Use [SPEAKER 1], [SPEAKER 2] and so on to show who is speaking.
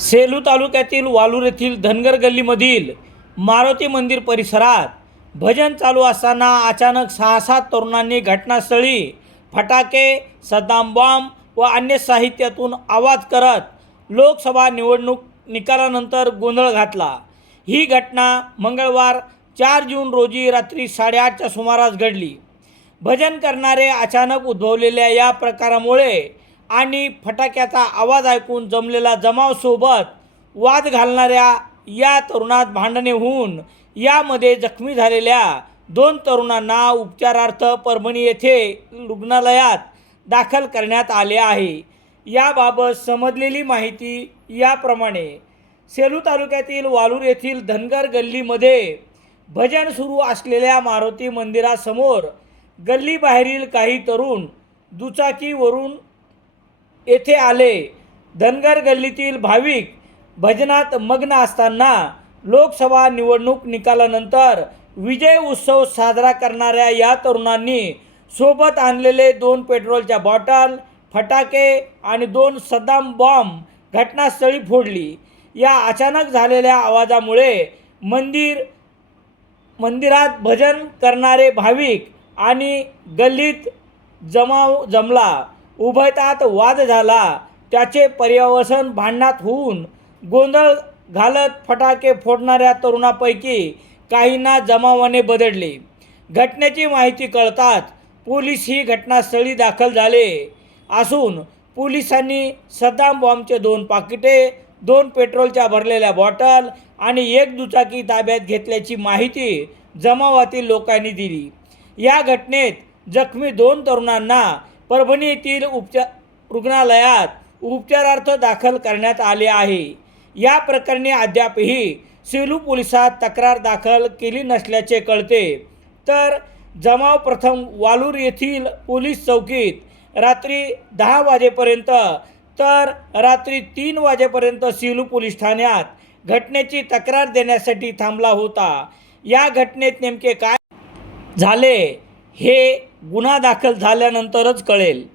[SPEAKER 1] सेलू तालुक्यातील वालूर येथील धनगर गल्लीमधील मारुती मंदिर परिसरात भजन चालू असताना अचानक सहा सात तरुणांनी घटनास्थळी फटाके सद्दाम बॉम्ब व अन्य साहित्यातून आवाज करत लोकसभा निवडणूक निकालानंतर गोंधळ घातला. ही घटना मंगळवार चार जून रोजी रात्री साडेआठच्या सुमारास घडली. भजन करणारे अचानक उद्भवलेल्या या प्रकारामुळे आणि फटाक्याचा आवाज ऐकून जमलेला जमावसोबत वाद घालणाऱ्या या तरुणात भांडणे होऊन यामध्ये जखमी झालेल्या दोन तरुणांना उपचारार्थ परभणी येथे रुग्णालयात दाखल करण्यात आले आहे. याबाबत समजलेली माहिती याप्रमाणे सेलू तालुक्यातील वालूर येथील धनगर गल्लीमध्ये भजन सुरू असलेल्या मारुती मंदिरासमोर गल्लीबाहेरील काही तरुण दुचाकीवरून येथे आले. धनगर गल्लीतील भाविक भजनात मग्न असताना लोकसभा निवडणूक निकालानंतर विजय उत्सव साजरा करणाऱ्या या तरुणांनी सोबत आणलेले दोन पेट्रोलच्या बॉटल फटाके आणि दोन सद्दाम बॉम्ब घटनास्थळी फोडली. या अचानक झालेल्या आवाजामुळे मंदिर मंदिरात भजन करणारे भाविक आणि गल्लीत जमाव जमला. उभयतात वाद झाला. त्याचे पर्यवसन भांडणात होऊन गोंधळ घालत फटाके फोडणाऱ्या तरुणापैकी काहींना जमावाने बदडले. घटनेची माहिती कळताच पोलीस ही घटनास्थळी दाखल झाले. असून पोलिसांनी सद्दाम बॉम्बचे दोन पाकिटे दोन पेट्रोलच्या भरलेल्या बॉटल आणि एक दुचाकी ताब्यात घेतल्याची माहिती जमावातील लोकांनी दिली. या घटनेत जखमी दोन तरुणांना परभणी येथील उपचार रुग्णालयात उपचारार्थ दाखल करण्यात आले आहे. या प्रकरणी अद्यापही सेलू पोलिसात तक्रार दाखल केली नसल्याचे कळते. तर जमाव प्रथम वालूर येथील पोलीस चौकीत रात्री दहा वाजेपर्यंत तर रात्री तीन वाजेपर्यंत सेलू पोलीस ठाण्यात घटनेची तक्रार देण्यासाठी थांबला होता. या घटनेत नेमके काय झाले हे गुन्हा दाखल झाल्यानंतरच कळेल.